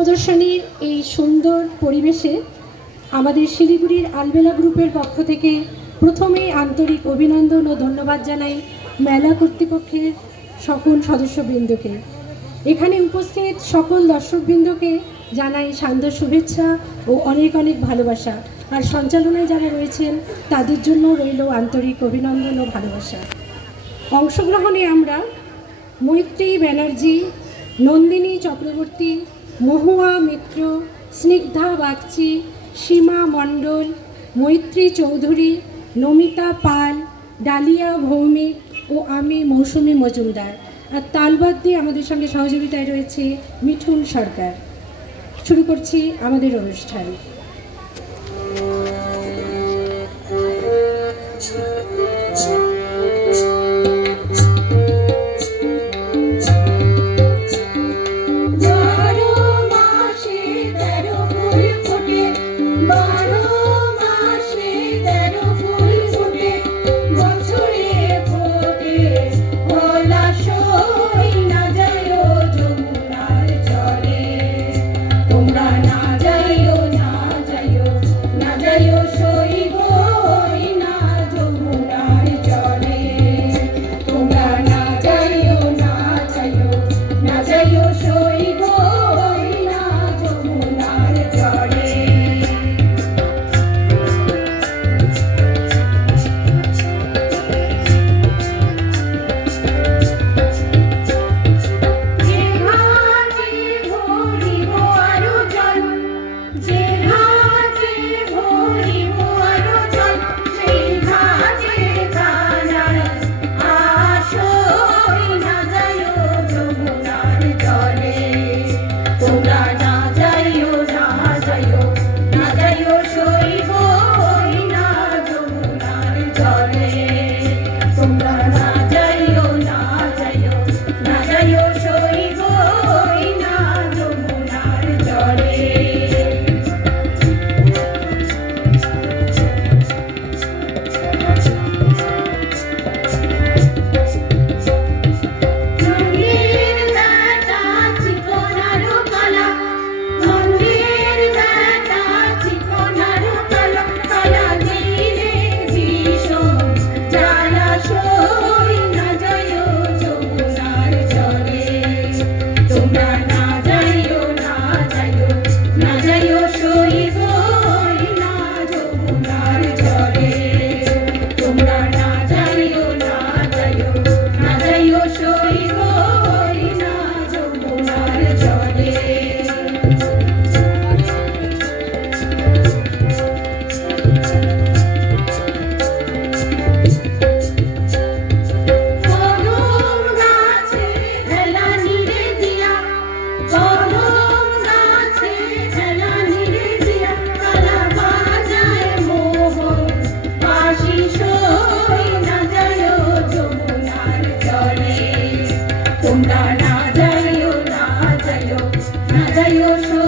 প্রদর্শনীর এই সুন্দর পরিবেশে আমাদের শিলিগুড়ির আলবেলা গ্রুপের পক্ষ থেকে প্রথমে আন্তরিক অভিনন্দন ও ধন্যবাদ জানাই মেলা কর্তৃপক্ষের সকল সদস্যবৃন্দকে। এখানে উপস্থিত সকল দর্শকবৃন্দকে জানাই সান্ধ্য শুভেচ্ছা ও অনেক অনেক ভালোবাসা। আর সঞ্চালনায় যারা রয়েছেন তাদের জন্য রইল আন্তরিক অভিনন্দন ও ভালোবাসা। অংশগ্রহণে আমরা মৈত্রী ব্যানার্জি, নন্দিনী চক্রবর্তী, মহুয়া মিত্র, স্নিগ্ধা বাগচি, সীমা মণ্ডল, মৈত্রী চৌধুরী, নমিতা পাল, ডালিয়া ভৌমিক ও আমি মৌসুমী মজুমদার। আর তালবাদ দিয়ে আমাদের সঙ্গে সহযোগিতায় রয়েছে মিঠুন সরকার। শুরু করছি আমাদের অনুষ্ঠান। তোমরা না যাইও, না যাইও, না যাইও।